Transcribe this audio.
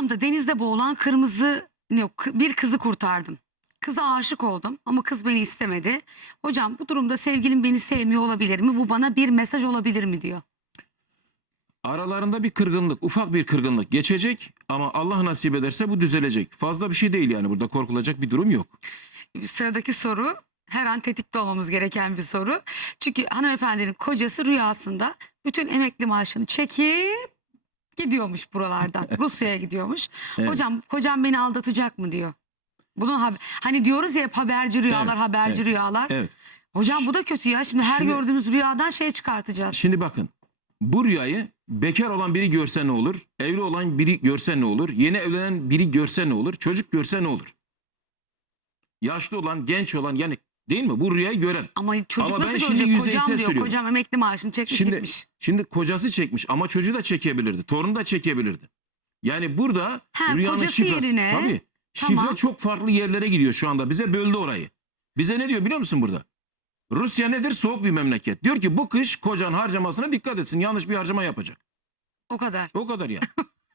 Rüyamda denizde boğulan kırmızı yok bir kızı kurtardım. Kıza aşık oldum ama kız beni istemedi. Hocam bu durumda sevgilim beni sevmiyor olabilir mi? Bu bana bir mesaj olabilir mi diyor. Aralarında bir kırgınlık, ufak bir kırgınlık geçecek ama Allah nasip ederse bu düzelecek. Fazla bir şey değil yani burada korkulacak bir durum yok. Sıradaki soru her an tetikte olmamız gereken bir soru. Çünkü hanımefendinin kocası rüyasında bütün emekli maaşını çekip gidiyormuş buralardan. Rusya'ya gidiyormuş. Evet. Hocam kocam beni aldatacak mı diyor. Bunun haber, hani diyoruz ya hep haberci rüyalar, Evet, haberci evet, rüyalar. Evet. Hocam bu da kötü ya. Şimdi her Şimdi- gördüğümüz rüyadan şey çıkartacağız. Şimdi bakın bu rüyayı bekar olan biri görse ne olur? Evli olan biri görse ne olur? Yeni evlenen biri görse ne olur? Çocuk görse ne olur? Yaşlı olan, genç olan yani değil mi? Bu rüyayı gören. Ama çocuk Ama ben nasıl şimdi görecek? yüzeysel Kocam diyor. söylüyorum. Kocam emekli maaşını çekmiş Şimdi gitmiş. şimdi kocası çekmiş ama çocuğu da çekebilirdi. Torunu da çekebilirdi. Yani burada Ha, rüyanın şifresi. yerine, Tabii. tamam. Şifre çok farklı yerlere gidiyor şu anda. Bize böldü orayı. Bize ne diyor biliyor musun burada? Rusya nedir? Soğuk bir memleket. Diyor ki bu kış kocan harcamasına dikkat etsin. Yanlış bir harcama yapacak. O kadar. O kadar ya.